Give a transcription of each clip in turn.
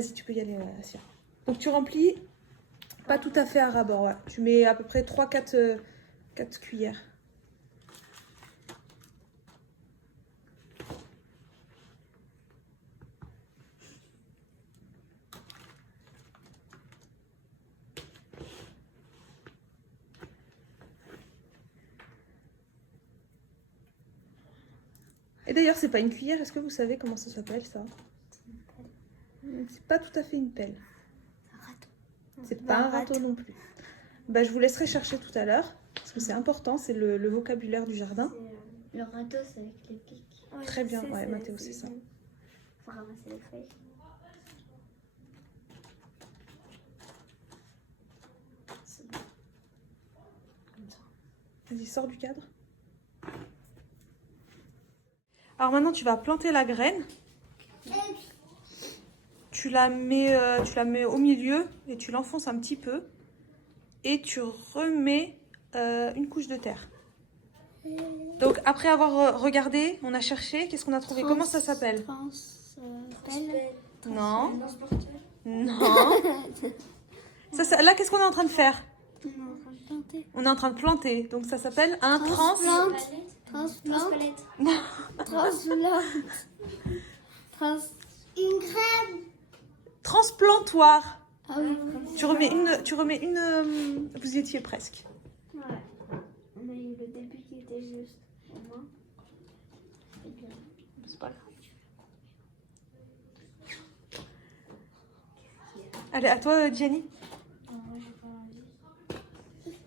Vas-y, tu peux y aller, Asia. Donc tu remplis pas tout à fait à ras-bord, ouais. Tu mets à peu près 3-4 cuillères. Et d'ailleurs, c'est pas une cuillère, est-ce que vous savez comment ça s'appelle ça? C'est pas tout à fait une pelle. Un râteau. C'est pas un râteau non plus. Bah, je vous laisserai chercher tout à l'heure, parce que c'est important, c'est le vocabulaire du jardin. Le râteau, c'est avec les pics. Ouais, Très bien, c'est- ouais, c'est- Mathéo, c'est ça. Faut ramasser les feuilles. C'est bon. Comme ça. Vas-y, sors du cadre. Alors maintenant, tu vas planter la graine. Tu la mets au milieu et tu l'enfonces un petit peu. Et tu remets une couche de terre. Donc après avoir regardé, on a cherché, qu'est-ce qu'on a trouvé? Comment ça s'appelle? Pelle. Non. Transporteur. Non. Là, qu'est-ce qu'on est en train de faire? On est en train de planter. On est en train de planter. Donc ça s'appelle un Transplante. Transpalette. Transplante. Une graine. transplantoir. Ah oui. Tu remets une. Vous y étiez presque. Ouais. On a eu le début qui était juste. Au moins. C'est bien. C'est pas grave. Allez, à toi, Jenny.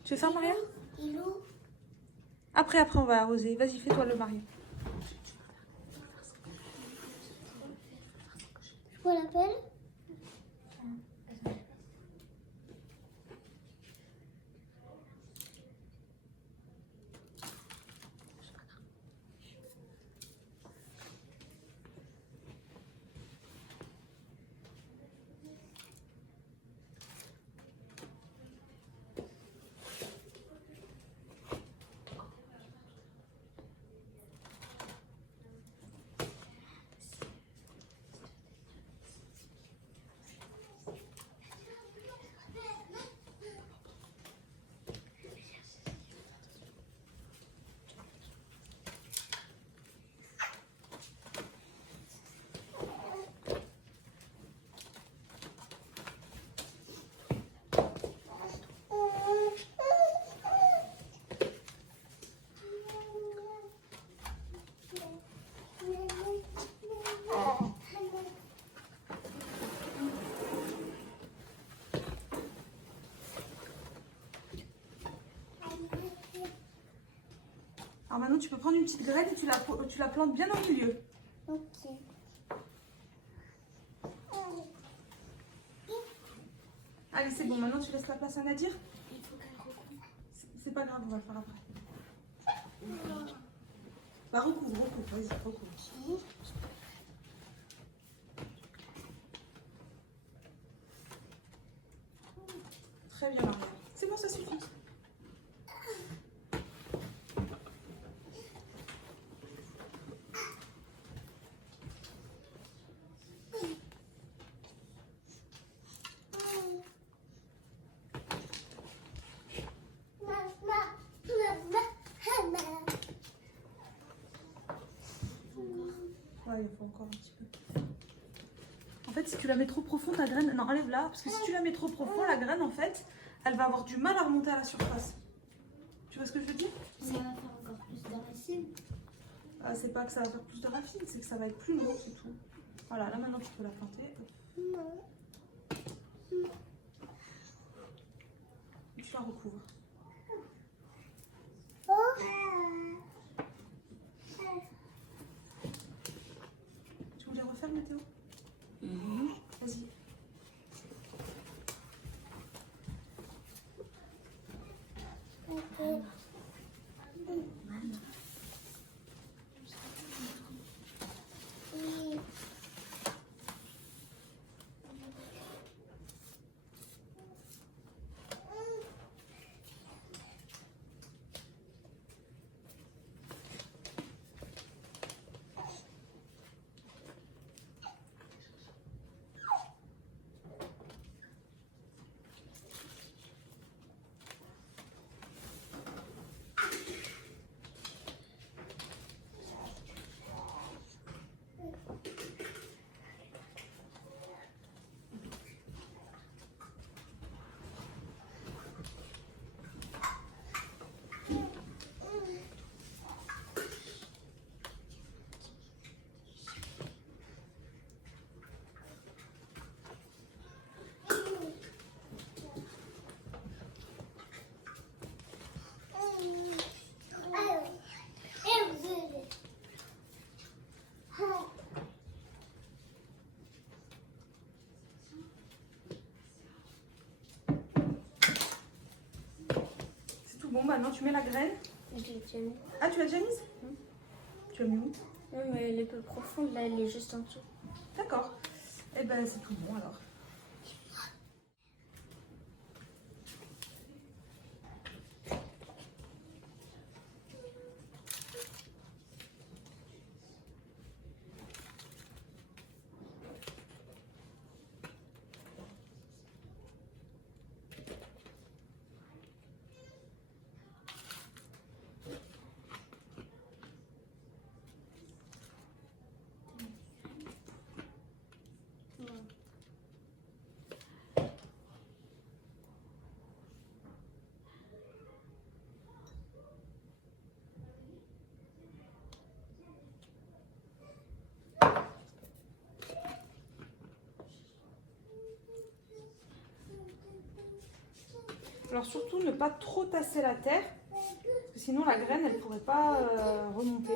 Tu veux faire Maria? Après, on va arroser. Vas-y, fais-toi le Maria. Je vous l'appelle. Alors maintenant, tu peux prendre une petite graine et tu la plantes bien au milieu. Ok. Allez, c'est bon. Maintenant, tu laisses la place à Nadir. Il faut qu'elle recouvre. C'est pas grave, on va le faire après. Bah, recouvre. Vas-y, recouvre. Très bien, Maria. C'est bon, ça suffit. Ouais, il faut encore un petit peu. En fait, si tu la mets trop profond, ta graine... Non, enlève-la. Parce que si tu la mets trop profond, la graine, en fait, elle va avoir du mal à remonter à la surface. Tu vois ce que je veux dire? Ça va faire encore plus de racines. C'est pas que ça va faire plus de racines, c'est que ça va être plus long, c'est tout. Voilà, là maintenant tu peux la planter. Tu la recouvres. Tu voulais refaire, Mathéo? Vas-y. Bon, maintenant tu mets la graine. Je l'ai déjà mis. Ah, tu l'as déjà mise? Tu as mis où? Non, mais elle est peu profonde, là, elle est juste en dessous. D'accord. Eh ben, c'est tout bon alors. Alors surtout ne pas trop tasser la terre, parce que sinon la graine elle pourrait pas remonter.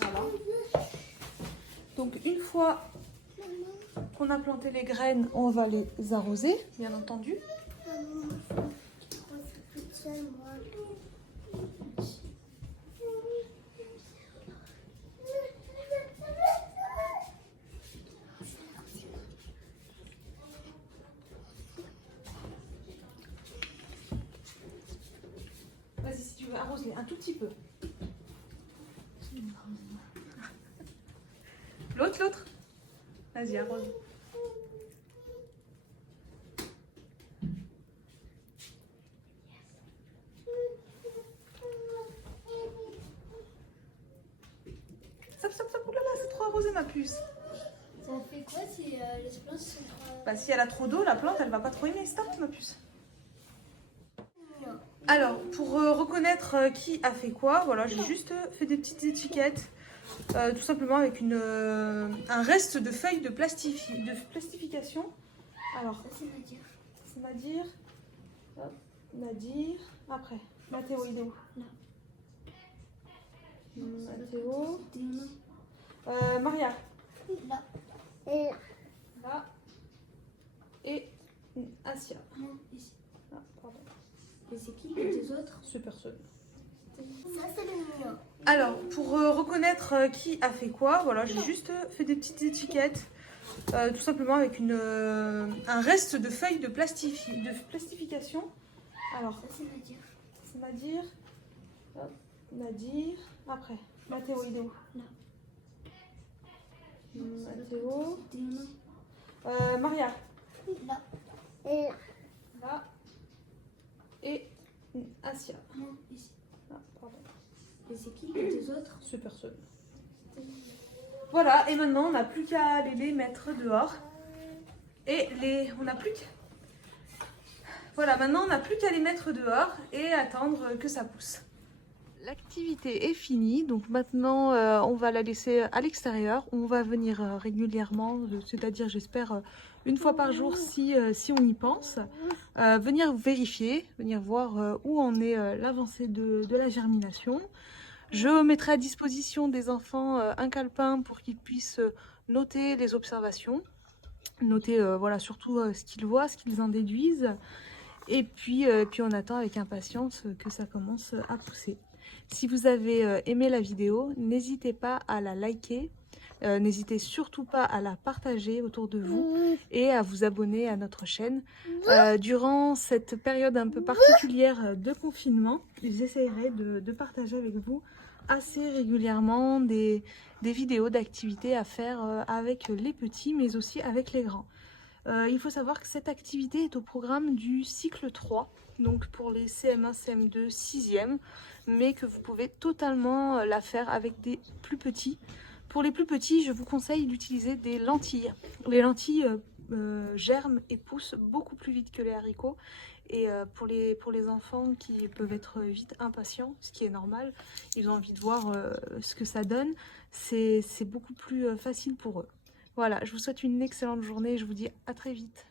Voilà. Donc une fois qu'on a planté les graines, on va les arroser, bien entendu. Vas-y, si tu veux, arrose-les un tout petit peu. L'autre. Vas-y, arrose. Stop, oulala, c'est trop arrosé ma puce. Ça fait quoi si les plantes sont trop... Bah si elle a trop d'eau, la plante elle va pas trop aimer. Stop ma puce. Alors, pour reconnaître qui a fait quoi, voilà, j'ai juste fait des petites étiquettes, tout simplement avec un reste de feuilles de plastification. Alors, Ça, c'est Nadir. c'est Nadir. Hop, Nadir. Après, Mathéo, il est où? Là. Mathéo. Théo. Maria. Là. Là. Et Asia. Non, ici. Ah, pardon. Et c'est qui les autres? C'est personne. Ça, c'est le mien. Alors, pour reconnaître qui a fait quoi, voilà, j'ai juste fait des petites étiquettes, tout simplement avec un reste de feuilles de plastification. Alors, Ça, c'est Nadir. c'est Nadir. Hop, Nadir. Après, Mathéo, il est où? Là. Mathéo. Théo. Maria. Là. Là. Et Asia. Non, ici. Ah, pardon. Et c'est qui les autres? C'est personne. Voilà, et maintenant on n'a plus qu'à aller les mettre dehors. On n'a plus qu'à... Voilà, maintenant on n'a plus qu'à les mettre dehors et attendre que ça pousse. L'activité est finie, donc maintenant on va la laisser à l'extérieur. On va venir régulièrement, c'est-à-dire j'espère une fois par jour si on y pense. Venir vérifier, venir voir où en est l'avancée de la germination. Je mettrai à disposition des enfants un calepin pour qu'ils puissent noter les observations. Noter voilà, surtout ce qu'ils voient, ce qu'ils en déduisent. Et puis on attend avec impatience que ça commence à pousser. Si vous avez aimé la vidéo, n'hésitez pas à la liker, n'hésitez surtout pas à la partager autour de vous et à vous abonner à notre chaîne. Durant cette période un peu particulière de confinement, j'essaierai de partager avec vous assez régulièrement des vidéos d'activités à faire avec les petits mais aussi avec les grands. Il faut savoir que cette activité est au programme du cycle 3, donc pour les CM1, CM2, 6e, mais que vous pouvez totalement la faire avec des plus petits. Pour les plus petits, je vous conseille d'utiliser des lentilles. Les lentilles germent et poussent beaucoup plus vite que les haricots. Et pour les enfants qui peuvent être vite impatients, ce qui est normal, ils ont envie de voir ce que ça donne, c'est beaucoup plus facile pour eux. Voilà, je vous souhaite une excellente journée et je vous dis à très vite.